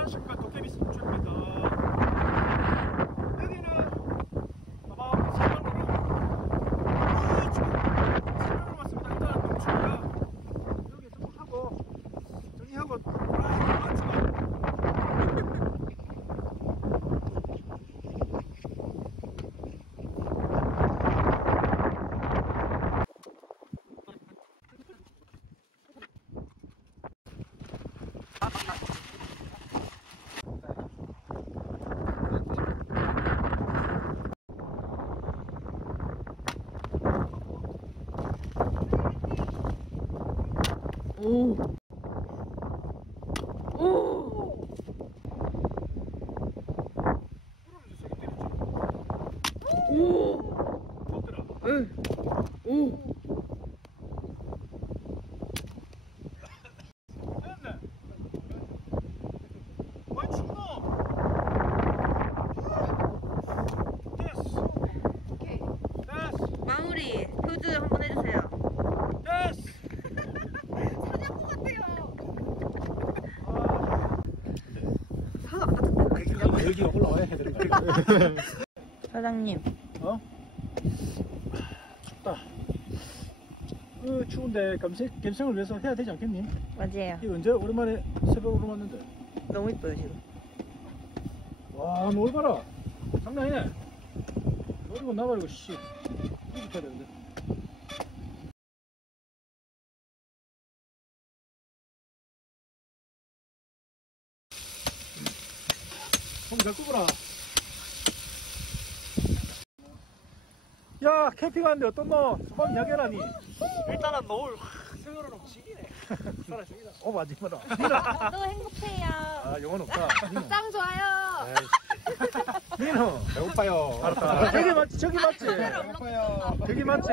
장식과 도깨비 신촌입니다. 여기는 봐봐 사방으로 사방으로 왔습니다. 일단 농축가 여기 등록하고 정리하고 오. 오. 오. 좋더라. 응. 오. 됐네. 왜 춥노? 됐어. 오케이. 됐어. 마무리 포즈 한번 해주세요. 됐어. 사냥꾼 같아요. 여기가 올라와야 해야 되는 거야. 사장님. 어? 춥다. 추운데 감성을 위해서 해야 되지 않겠니? 맞아요. 이거 언제 오랜만에 새벽으로 왔는데. 너무 이뻐요 지금. 와, 노을 봐라. 장난이네. 노을이고 나발이고 씨. 이렇게 해야 되는데. 손잘 끄거라. 야, 캠핑 하는데 어떤 너 소감 이야기하라니. 일단은 노을 생으로는 지기네. 사람 죽이다. 맞지 마라. 또 행복해요. 아, 영혼 없다. 짱 좋아요. 민호. 배고파요. 알았다. 저기 맞지? 저기 맞지? 배고파요. 저기 맞지?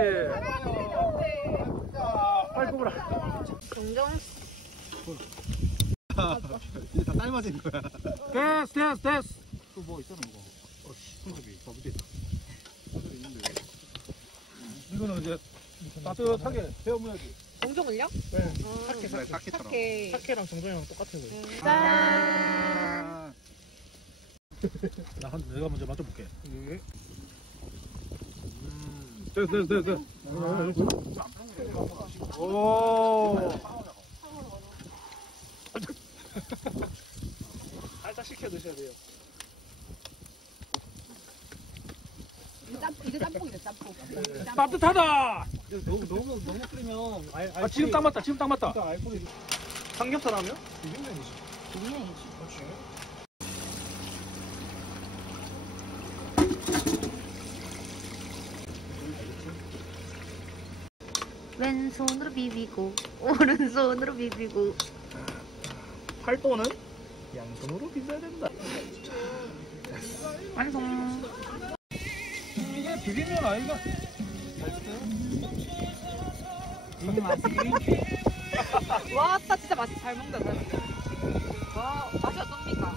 빨리 끄거라. 동정. 이제 다 삶아진 거야. 됐어. 또 뭐 있잖아, 뭐. 손잡이. 더 밑에 있다. 손잡이 있는데. 이거는 이제 따뜻하게 데워줘야지. 동정을요? 네. 사케처럼. 오케이. 사케랑 정정이랑 똑같은 거예요. 짠. 내가 먼저 맞춰볼게. 됐어. 오. 살짝 식혀 드셔야 돼요. 이거 짬뽕이다, 짬뽕. 따뜻하다. 너무 끓이면 아, 지금 딱 맞다. 삼겹살 하면? 비빔면이지. 그렇지. 왼손으로 비비고 오른손으로 비비고. 팔도는 양손으로 빚어야 된다. 완성. 이게 비빔면 아이가? 이 맛이. 와, 나 진짜 맛이 잘 먹는다, 나. 와, 맛이 어떻습니까?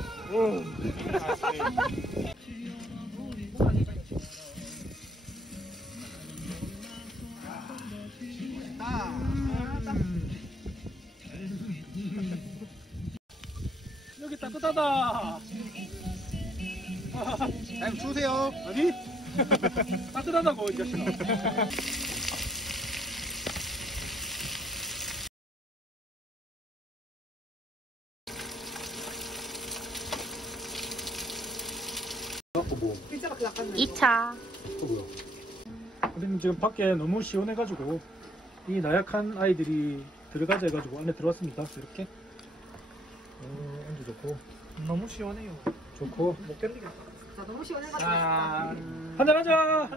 여기 따뜻하다. 아니, 주세요. 아니? 따뜻하다고 이 자식아. 뭐? 2차. 선생님 지금 밖에 너무 시원해가지고 이 나약한 아이들이 들어가자 해가지고 안에 들어왔습니다. 이렇게 온도 좋고 너무 시원해요. 좋고 못 견디겠다. 자, 너무 시원해가지고. 한잔하자.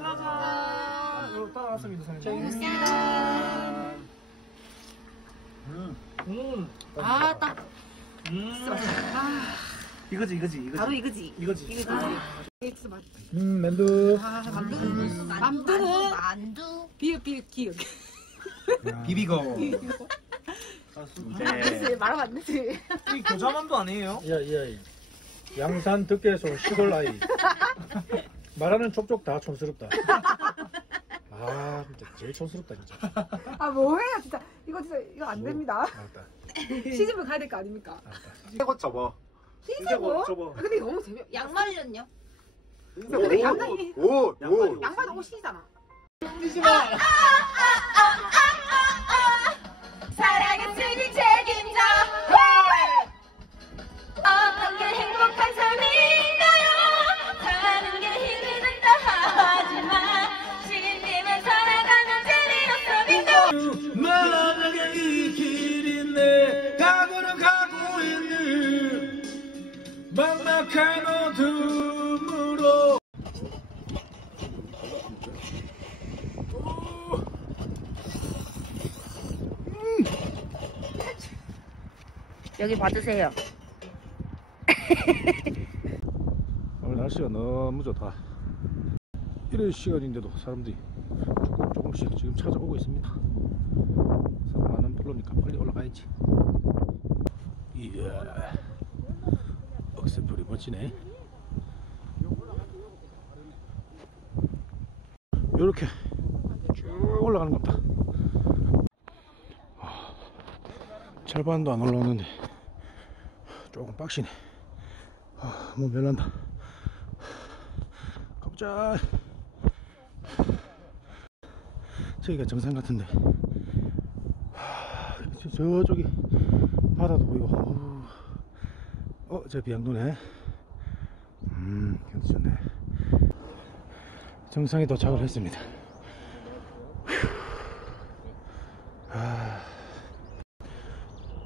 따라왔습니다, 선생님. 재밌습니다. 아, 딱. 이거지. 바로 이거지. 이거지. 엑스 맛. 만두. 만두는 만두. 기억. 비비고. 네. 말하면 안 되지. 이 교자만두 아니에요? 야. 양산 덕계소 시골 아이. 말하는 족족 다 촌스럽다. 아, 진짜 제일 촌스럽다 진짜. 아, 뭐해요, 진짜. 이거 안 됩니다. 알았다. 시집을 가야 될 거 아닙니까? 알았다. 이거 접어. 흰색으로? 저거. 근데 너무 재미없. 양말은요? 근데 양말이 오. 양말 너무 신이잖아. 사랑은 쓰기 책임져. 어떤 게 행복한 삶인가요? 사는 게 힘이 든다 하지만 신님을 살아가는 재미없어 믿고 만약에 이 길이 내 가고는 가고 있는 막막한 어둠으로 여기 봐주세요. 오늘 날씨가 너무 좋다. 이런 시간인데도 사람들이 조금씩 지금 찾아오고 있습니다. 사람 많은 플로니까 빨리 올라가야지. 이야, 억새풀이 멋지네. 요렇게 쭉 올라가는 겁니다. 절반도 안 올라오는데 조금 빡시네. 뭐 멸난다. 가보자. 저기가 정상 같은데 저쪽이 바다도 보이고. 저 비양도네. 경치 좋네. 정상에 도착을 했습니다.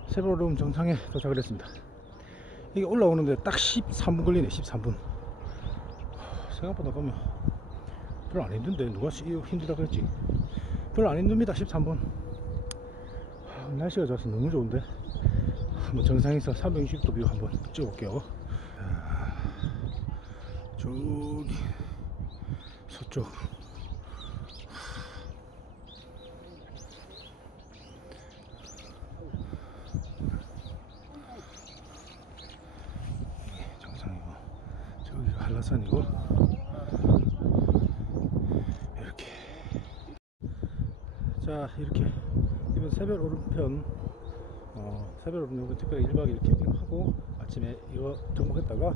세로름 정상에 도착을 했습니다. 이게 올라오는데 딱 13분 걸리네. 13분. 생각보다 보면 별로 안 힘든데 누가 힘들다 그랬지. 별로 안 힘듭니다. 13분. 날씨가 좋아서 너무 좋은데 한번 정상에서 360도 뷰 한번 찍어볼게요. 저기 서쪽 정상이고 저기가 한라산이고 이렇게. 자, 이렇게 이번 새별 오른편 새별 오른편 특별히 1박 2일 캠핑하고 아침에 이거 정복했다가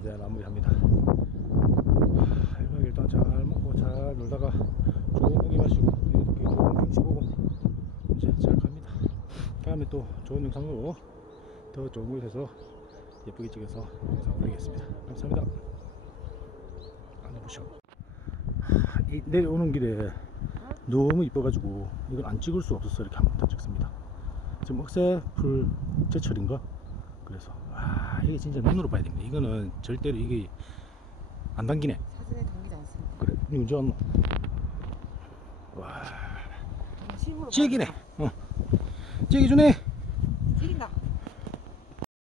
이제 마무리합니다. 1박 2일 동안 잘 먹고 잘 놀다가 좋은 고기 마시고 이렇게 좋은 경치 보고 이제 잘 갑니다. 다음에 또 좋은 영상으로 더 좋은 곳에서 예쁘게 찍어서 영상 올리겠습니다. 감사합니다. 안녕 보시고. 이 내려오는 길에 너무 이뻐가지고 이걸 안 찍을 수 없어서 이렇게 한번 더 찍습니다. 지금 억새풀 제철인가? 그래서 이게 진짜 눈으로 봐야 됩니다. 이거는 절대로 이게 안 당기네. 사진에 담기지 않습니다. 그래, 이거 언제 왔노? 와, 실물로 찍이네. 찍이 주네. 찍인다.